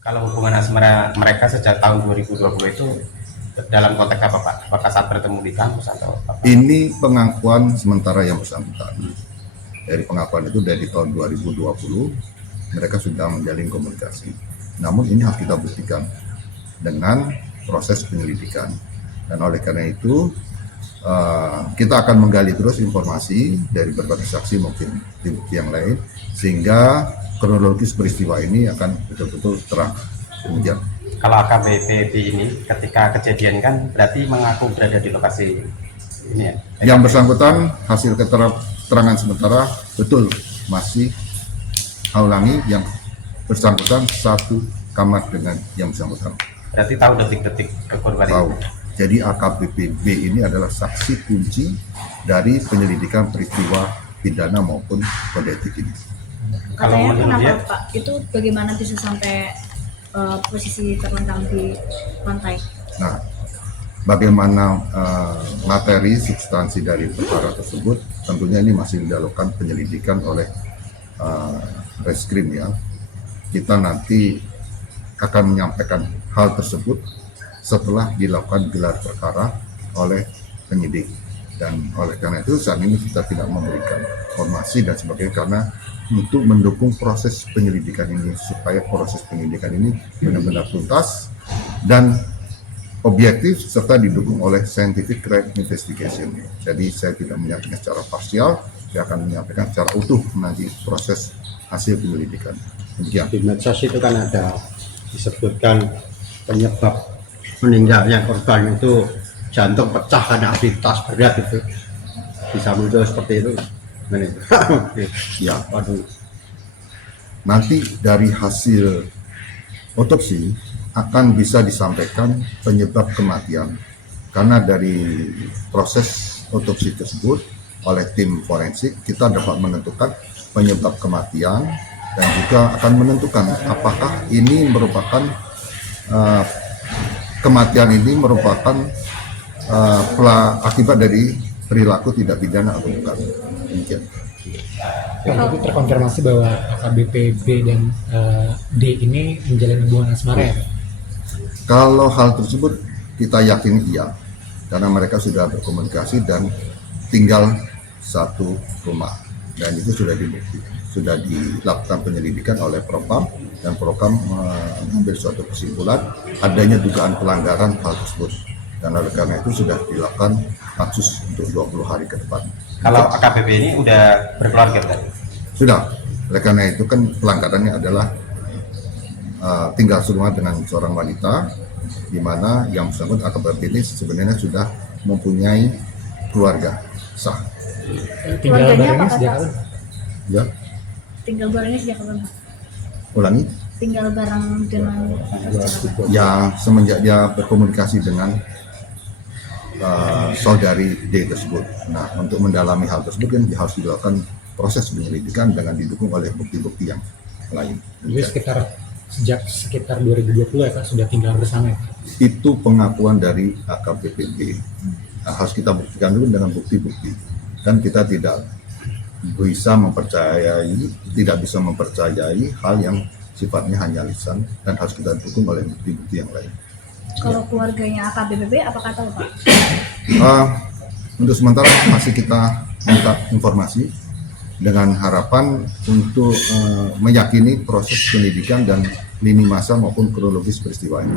Kalau hubungan asmara mereka sejak tahun 2020 itu dalam konteks apa Pak? Apakah saat bertemu di kampus atau apa? Ini pengakuan sementara yang bersangkutan. Dari pengakuan itu dari tahun 2020 mereka sudah menjalin komunikasi. Namun ini harus kita buktikan dengan proses penyelidikan. Dan oleh karena itu kita akan menggali terus informasi dari berbagai saksi mungkin bukti yang lain sehingga kronologis peristiwa ini akan betul-betul terang. Kemudian Kalau AKBP ini ketika kejadian kan berarti mengaku berada di lokasi ini ya? yang bersangkutan hasil keterangan sementara betul masih ulangi yang bersangkutan satu kamar dengan yang bersangkutan. Berarti tahu detik-detik korban Tahu. ini? Jadi AKBP B ini adalah saksi kunci dari penyelidikan peristiwa pidana maupun kode etik ini. Kalau Katanya menurut kenapa dia, Pak? Itu bagaimana bisa sampai posisi terlentang di pantai? Nah, bagaimana materi substansi dari perkara tersebut tentunya ini masih dilakukan penyelidikan oleh Reskrim ya. Kita nanti akan menyampaikan hal tersebut setelah dilakukan gelar perkara oleh penyidik, dan oleh karena itu saat ini kita tidak memberikan informasi dan sebagainya karena untuk mendukung proses penyelidikan ini supaya proses penyelidikan ini benar-benar tuntas dan objektif serta didukung oleh scientific crime investigation. Jadi saya tidak menyampaikan secara parsial, saya akan menyampaikan secara utuh nanti proses hasil penyelidikan. Demikian. Di medsos itu kan ada disebutkan penyebab meninggalnya korban itu jantung pecah karena aktivitas berat itu, bisa muncul seperti itu. Ya, Waduh. nanti dari hasil otopsi akan bisa disampaikan penyebab kematian karena dari proses otopsi tersebut oleh tim forensik kita dapat menentukan penyebab kematian dan juga akan menentukan apakah ini merupakan kematian ini merupakan akibat dari perilaku tidak pidana atau bukan. Demikian. Tapi terkonfirmasi bahwa AKBP B dan D ini menjalin hubungan asmara ya Pak? Kalau hal tersebut kita yakin iya, karena mereka sudah berkomunikasi dan tinggal satu rumah, dan itu sudah dibuktikan, sudah dilakukan penyelidikan oleh Propam dan Propam mengambil suatu kesimpulan adanya dugaan pelanggaran hal tersebut, dan oleh karena itu sudah dilakukan pansus untuk 20 hari ke depan. kalau AKBP ini udah berkeluarga kan? Sudah, oleh karena itu kan pelanggarannya adalah tinggal serumah dengan seorang wanita, di mana yang bersangkutan AKBP ini sebenarnya sudah mempunyai keluarga sah. Tinggal Keluarganya barengnya apa, sejak Pak? kapan? Ya, Tinggal barengnya sejak kapan Pak? ulangi. Tinggal bareng dengan Ya semenjak dia berkomunikasi dengan saudari D tersebut. Nah, untuk mendalami hal tersebut kan harus dilakukan proses penyelidikan dengan didukung oleh bukti-bukti yang lain. Jadi sejak sekitar 2020 ya Pak sudah tinggal bersama ya Pak? Itu pengakuan dari AKBP. Nah, harus kita buktikan dulu dengan bukti-bukti, dan kita tidak bisa mempercayai hal yang sifatnya hanya lisan, dan harus kita dukung oleh bukti-bukti yang lain. kalau keluarganya AKBP apakah tahu Pak? Untuk sementara masih kita minta informasi dengan harapan untuk meyakini proses penyidikan dan lini masa maupun kronologis peristiwa ini.